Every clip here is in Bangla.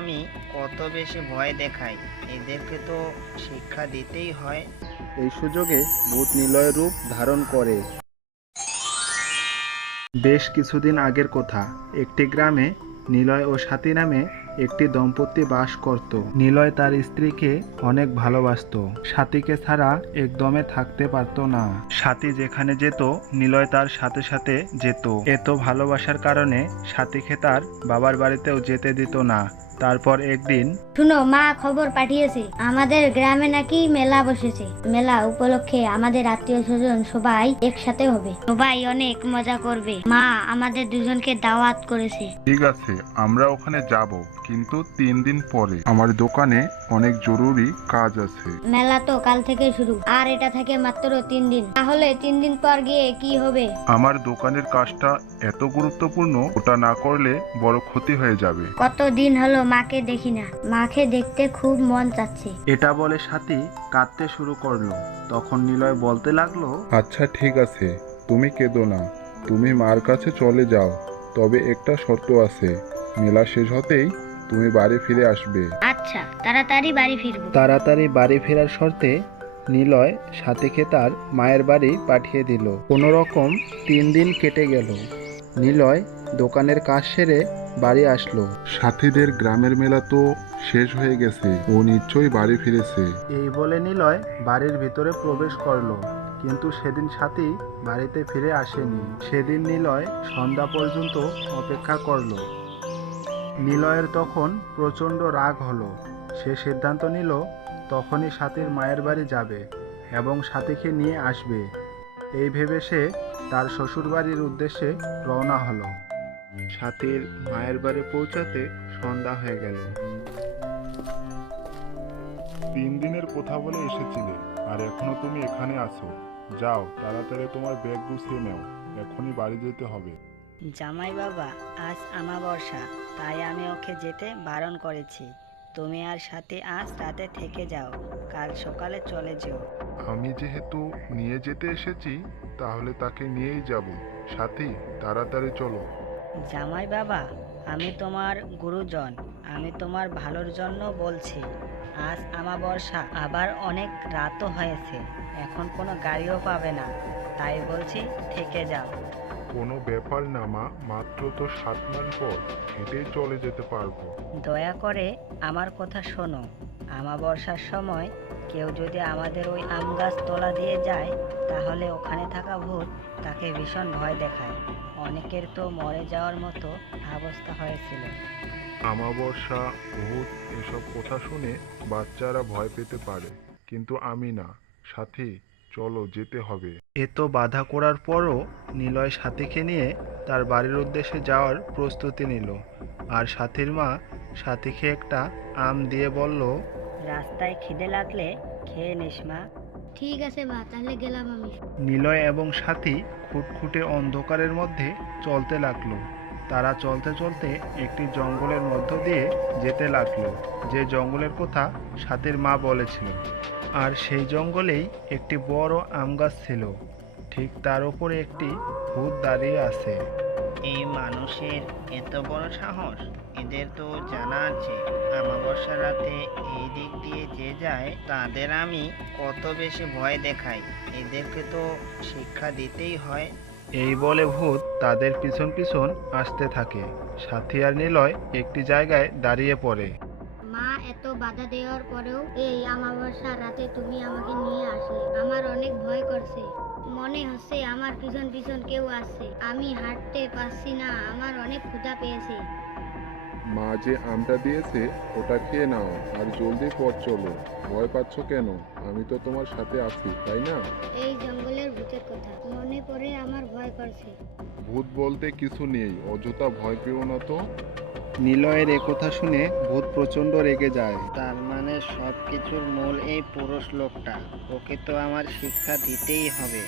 আমি কত বেশি ভয় দেখাই, এদেরকে তো শিক্ষা দিতেই হয়। এই সুযোগে ভূত নিলয়ের রূপ ধারণ করে। বেশ কিছুদিন আগের কথা, একটি গ্রামে নিলয় ও সাথী নামে একটি দম্পতি বাস করত। নিলয় তার স্ত্রীকে অনেক ভালোবাসতো, সাথীকে ছাড়া একদমে থাকতে পারত না। সাথী যেখানে যেত নিলয় তার সাথে সাথে যেত। এত ভালোবাসার কারণে সাথীকে তার বাবার বাড়িতেও যেতে দিত না। তারপর একদিন, শুনো, মা খবর পাঠিয়েছে আমাদের গ্রামে নাকি মেলা বসেছে। মেলা উপলক্ষে আমাদের আত্মীয় স্বজন সবাই একসাথে হবে, সবাই অনেক মজা করবে। মা আমাদের দুজনকে দাওয়াত করেছে। ঠিক আছে, আমরা ওখানে যাব, কিন্তু 3 দিন পরে। আমার দোকানে অনেক জরুরি কাজ আছে। মেলা তো কাল থেকে শুরু, আর এটা থাকে মাত্র 3 দিন। তাহলে 3 দিন পর গিয়ে কি হবে? আমার দোকানের কাজটা এত গুরুত্বপূর্ণ, ওটা না করলে বড় ক্ষতি হয়ে যাবে। কতদিন হলো মাকে দেখি না, মাকে দেখতে খুব মন চাচ্ছে। এটা বলে সাথী কাঁদতে শুরু করলো। তখন নিলয় বলতে লাগলো, আচ্ছা ঠিক আছে, তুমি কেঁদো না, তুমি মার কাছে চলে যাও। তবে একটা শর্ত আছে, মেলা শেষ হতেই তুমি বাড়ি ফিরে আসবে। আচ্ছা, তাড়াতাড়ি বাড়ি ফিরবো। তাড়াতাড়ি বাড়ি ফেরার শর্তে নিলয় সাথীকে তার মায়ের বাড়ি পাঠিয়ে দিল। কোনো রকম 3 দিন কেটে গেল। নিলয় দোকানের কাজ সেরে বাড়ি আসলো। সাথীদের গ্রামের মেলা তো শেষ হয়ে গেছে, ও নিশ্চয়ই বাড়ি ফিরেছে। এই বলে নিলয় বাড়ির ভিতরে প্রবেশ করলো, কিন্তু সেদিন সাথী বাড়িতে ফিরে আসেনি। সেদিন নিলয় সন্ধ্যা পর্যন্ত অপেক্ষা করলো। নিলয়ের তখন প্রচণ্ড রাগ হলো। সে সিদ্ধান্ত নিল তখনই সাথীর মায়ের বাড়ি যাবে এবং সাথীকে নিয়ে আসবে। এই ভেবে সে তার শ্বশুরবাড়ির উদ্দেশ্যে রওনা হলো। সাথীর মায়ের বাড়ি পৌঁছাতে সন্ধ্যা হয়ে গেল। 3 দিনের কথা বলে এসেছিলে, আর এখনো তুমি এখানে আছো। যাও, তাড়াতাড়ি তোমার ব্যাগ গুছিয়ে নাও, এখনই বাড়ি যেতে হবে। জামাই বাবা, আজ আমাবস্যা, তাই আমি ওকে যেতে বারণ করেছি। তুমি আর সাথে আজ রাতে থেকে যাও, কাল সকালে চলে যেও। আমি যেহেতু নিয়ে যেতে এসেছি, তাহলে তাকে নিয়েই যাব। সাথী, তাড়াতাড়ি চলো। জামাই বাবা, আমি তোমার গুরুজন, আমি তোমার ভালোর জন্য বলছি। আজ আমাবস্যা, আবার অনেক রাতও হয়েছে, এখন কোনো গাড়িও পাবে না, তাই বলছি থেকে যাও। কোনো ব্যাপার না মা, মাত্র তো 7 মাইল পথ, হেঁটেই চলে যেতে পারবো। দয়া করে আমার কথা শোনো। আমাবস্যার সময় কেউ যদি আমাদের ওই আম গাছ তলা দিয়ে যায়, তাহলে ওখানে থাকা ভূত তাকে ভীষণ ভয় দেখায়। অনেকের তো মরে যাওয়ার মতো অবস্থা হয়েছিল। আমাবস্যা, ভূত এসব কথা শুনে বাচ্চারা ভয় পেতে পারে, কিন্তু আমি না। সাথী, চলো, যেতে হবে। এত বাধা করার পরও নিলয় সাথীকে নিয়ে তার বাড়ির উদ্দেশ্যে যাওয়ার প্রস্তুতি নিল। আর সাথীর মা সাথীকে একটা আম দিয়ে বলল, রাস্তায় খিদে লাগলে খেয়ে নিস মা। ঠিক আছে মা, তাহলে গেলাম আমি। নিলয় এবং সাথী খুটখুটে অন্ধকারের মধ্যে চলতে লাগলো। তারা চলতে চলতে একটি জঙ্গলের মধ্য দিয়ে যেতে লাগলো, যে জঙ্গলের কথা সাথীর মা বলেছিল। আর সেই জঙ্গলেই একটি বড় আম গাছ ছিল। ঠিক তার উপরে একটি ভূত দাঁড়িয়ে আছে। এই মানুষের এত বড় সাহস! এদের তো জানা আছে আমাবস্যার রাতে এই দিক দিয়ে যে যায় তাদের আমি কত বেশি ভয় দেখাই, এদেরকে তো শিক্ষা দিতেই হয়। এই বলে ভূত তাদের পিছন পিছন আসতে থাকে। সাথী আর নিলয় একটি জায়গায় দাঁড়িয়ে পড়ে। মা এত বাধা দেওয়ার পরেও এই আমাবস্যার রাতে তুমি আমাকে নিয়ে আসলে। আমার অনেক ভয় করছে, মনে হচ্ছে আমার পিছন পিছন কেউ আসছে। আমি হাঁটতে পারছি না, আমার অনেক ক্ষুধা পেয়েছে। মা যে আমটা দিয়েছে ওটা খেয়ে নাও, আর জলদি পথ চলো। ভয় পাচ্ছ কেন? আমি তো তোমার সাথে আছি, তাই না? এই জঙ্গলের ভূতের কথা মনে পড়ে আমার ভয় করছে। ভূত বলতে কিছু নেই, অযথা ভয় পেও না তো। নিলয়ের একথা শুনে ভূত প্রচণ্ড রেগে যায়। তার মানে সব কিছুর মূল এই পুরুষ লোকটা, ওকে তো আমার শিক্ষা দিতেই হবে।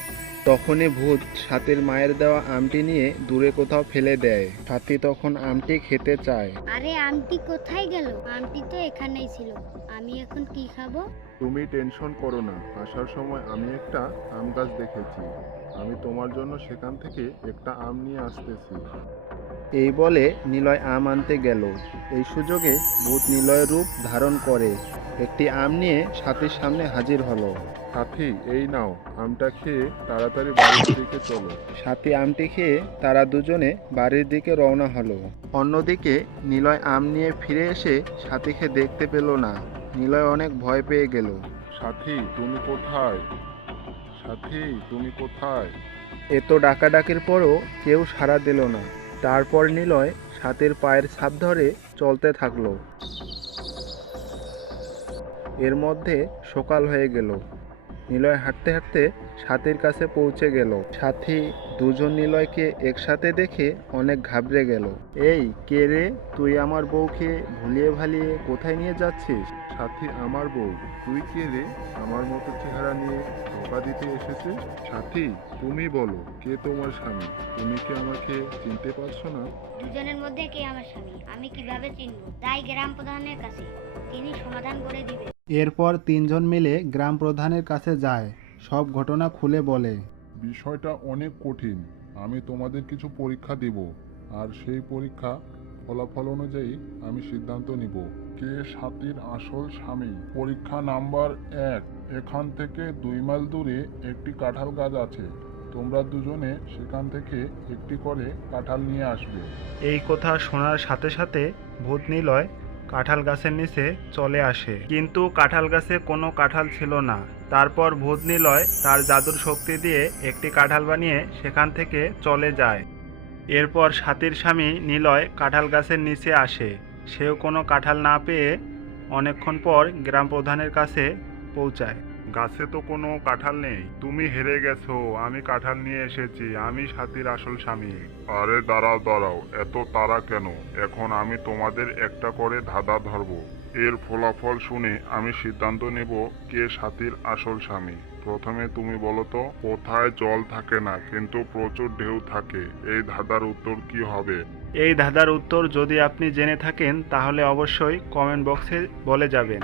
তখনই ভূত সাথীর মায়ের দেওয়া আমটি নিয়ে দূরে কোথাও ফেলে দেয়। সাথী তখন আমটি খেতে চায়। আরে আমটি কোথায় গেল? আমটি তো এখানেই ছিল, আমি এখন কি খাবো? তুমি টেনশন করো না, আসার সময় আমি একটা আম গাছ দেখেছি। আমি তোমার জন্য সেখান থেকে একটা আম নিয়ে আসতেছি। এই বলে নিলয় আম আনতে গেল। এই সুযোগে ভূত নিলয়ের রূপ ধারণ করে একটি আম নিয়ে সাথীর সামনে হাজির হলো। সাথী, এই নাও, আমটা খেয়ে তাড়াতাড়ি বাড়ির দিকে চলো। সাথী আমটি খেয়ে তারা দুজনে বাড়ির দিকে রওনা হলো। অন্যদিকে নিলয় আম নিয়ে ফিরে এসে সাথীকে দেখতে পেল না। নিলয় অনেক ভয় পেয়ে গেল। সাথী, তুমি কোথায়? সাথী, তুমি কোথায়? এত ডাকাডাকির পরও কেউ সাড়া দিল না। তারপর নিলয় সাথীর পায়ের ছাপ ধরে চলতে থাকলো। এর মধ্যে সকাল হয়ে গেল। নিলয় হাঁটতে হাঁটতে সাথীর কাছে পৌঁছে গেল। সাথী দুজন নিলয়কে একসাথে দেখে অনেক ঘাবড়ে গেল। এই কে রে, তুই আমার বউকে ভুলিয়ে ভালিয়ে কোথায় নিয়ে যাচ্ছিস? সাথী, আমার বউ। তুই কে রে? আমার মতো চেহারা নিয়ে ধোকা দিতে এসেছিস? সাথী, তুমি বলো, কে তোমার স্বামী? তুমি কি আমাকে চিনতে পারছো না? দুজনের মধ্যে কে আমার স্বামী আমি কিভাবে চিনবো? তাই গ্রাম প্রধানের কাছে, তিনি সমাধান করে দিবেন। এরপর তিনজন মিলে গ্রাম প্রধানের কাছে যায়, সব ঘটনা খুলে বলে। বিষয়টা অনেক কঠিন। আমি তোমাদের কিছু পরীক্ষা দিব, আর সেই পরীক্ষা ফলাফল অনুযায়ী আমি সিদ্ধান্ত নিব কে সাথীর আসল স্বামী। পরীক্ষা নাম্বার 1, এখান থেকে 2 মাইল দূরে একটি কাঁঠাল গাছ আছে। তোমরা দুজনে সেখান থেকে একটি করে কাঁঠাল নিয়ে আসবে। এই কথা শোনার সাথে সাথে ভূত নিলয় কাঁঠাল গাছের নিচে চলে আসে, কিন্তু কাঁঠাল গাছে কোনো কাঁঠাল ছিল না। তারপর ভূত নিলয় তার জাদুর শক্তি দিয়ে একটি কাঁঠাল বানিয়ে সেখান থেকে চলে যায়। এরপর সাথীর স্বামী নিলয় কাঁঠাল গাছের নিচে আসে। সেও কোনো কাঁঠাল না পেয়ে অনেকক্ষণ পর গ্রাম প্রধানের কাছে পৌঁছায়। গাছে তো কোনো কাঁঠাল নেই, তুমি হেরে গেছো। আমি কাঁঠাল নিয়ে এসেছি, আমি সাথীর আসল স্বামী। আরে দাঁড়াও দাঁড়াও, এত তাড়া কেন? এখন আমি তোমাদের একটা করে ধাঁধা ধরবো। এর ফলাফল শুনে আমি সিদ্ধান্ত নেব কে সাথীর আসল স্বামী। প্রথমে তুমি বলো তো, কোথায় জল থাকে না কিন্তু প্রচুর ঢেউ থাকে? এই ধাঁধার উত্তর কি হবে? এই ধাঁধার উত্তর যদি আপনি জেনে থাকেন তাহলে অবশ্যই কমেন্ট বক্সে বলে যাবেন।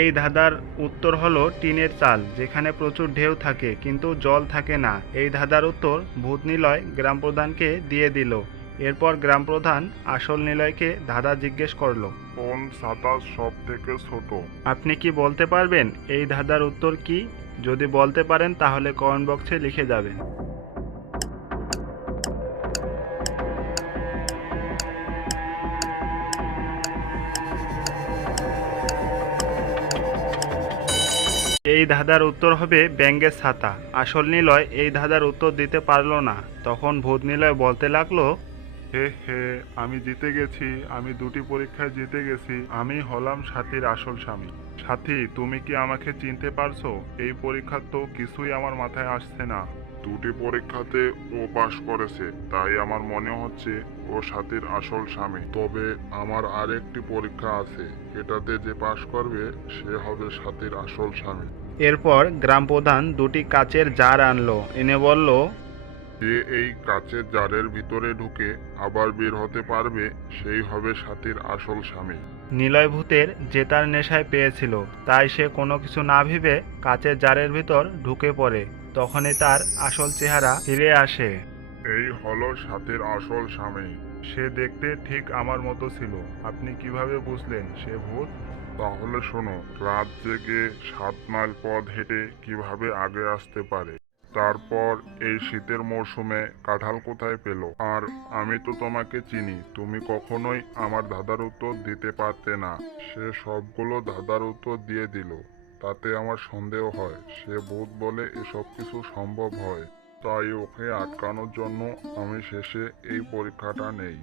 এই ধাঁধার উত্তর হলো টিনের চাল, যেখানে প্রচুর ঢেউ থাকে কিন্তু জল থাকে না। এই ধাঁধার উত্তর ভূত নিলয় গ্রাম প্রধানকে দিয়ে দিল। এরপর গ্রাম প্রধান আসল নিলয়কে ধাঁধা জিজ্ঞেস করলো। কোন ছাতা সব থেকে ছোট? আপনি কি বলতে পারবেন এই ধাঁধার উত্তর কি? যদি বলতে পারেন তাহলে কমেন্ট বক্সে লিখে যাবেন। এই ধাঁধার উত্তর হবে ব্যাঙের ছাতা। আসল নিলয় এই ধাঁধার উত্তর দিতে পারলো না। তখন ভূত নিলয় বলতে লাগলো, হে হে, আমি জিতে গেছি। আমি 2টি পরীক্ষায় জিতে গেছি। আমি হলাম সাথীর আসল স্বামী। সাথী, তুমি কি আমাকে চিনতে পারছো? এই পরীক্ষার তো কিছুই আমার মাথায় আসছে না। 2টি পরীক্ষাতে ও পাশ করেছে, তাই আমার মনে হচ্ছে ও সাথীর আসল স্বামী। তবে আমার আরেকটি পরীক্ষা আছে, এটাতে যে পাশ করবে সে হবে সাথীর আসল স্বামী। এরপর গ্রাম প্রধান 2টি কাচের জার আনলো, এনে বলল, যে এই কাচের জারের ভিতরে ঢুকে আবার বের হতে পারবে সেই হবে সাথীর আসল স্বামী। নিলয় ভূতের জেতার নেশায় পেয়েছিল, তাই সে কোনো কিছু না ভেবে কাচের জারের ভিতর ঢুকে পড়ে। তখনই তার আসল চেহারা ফিরে আসে। এই হলো সাথীর আসল স্বামী। সে দেখতে ঠিক আমার মতো ছিল। আপনি কিভাবে বুঝলেন সে ভূত? তাহলে শোনো, রাত জেগে 7 মাইল পথ হেঁটে কিভাবে আগে আসতে পারে? তারপর এই শীতের মরশুমে কাঁঠাল কোথায় পেল? আর আমি তো তোমাকে চিনি, তুমি কখনোই আমার ধাঁধার উত্তর দিতে পারতে না। সে সবগুলো ধাঁধার উত্তর দিয়ে দিল, তাতে আমার সন্দেহ হয় সে ভূত বলে এসব কিছু সম্ভব হয়। তাই ওকে আটকানোর জন্য আমি শেষে এই পরীক্ষাটা নেই।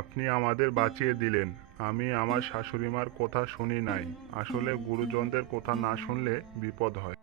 আপনি আমাদের বাঁচিয়ে দিলেন। আমি আমার শাশুড়িমার কথা শুনি নাই। আসলে গুরুজনদের কথা না শুনলে বিপদ হয়।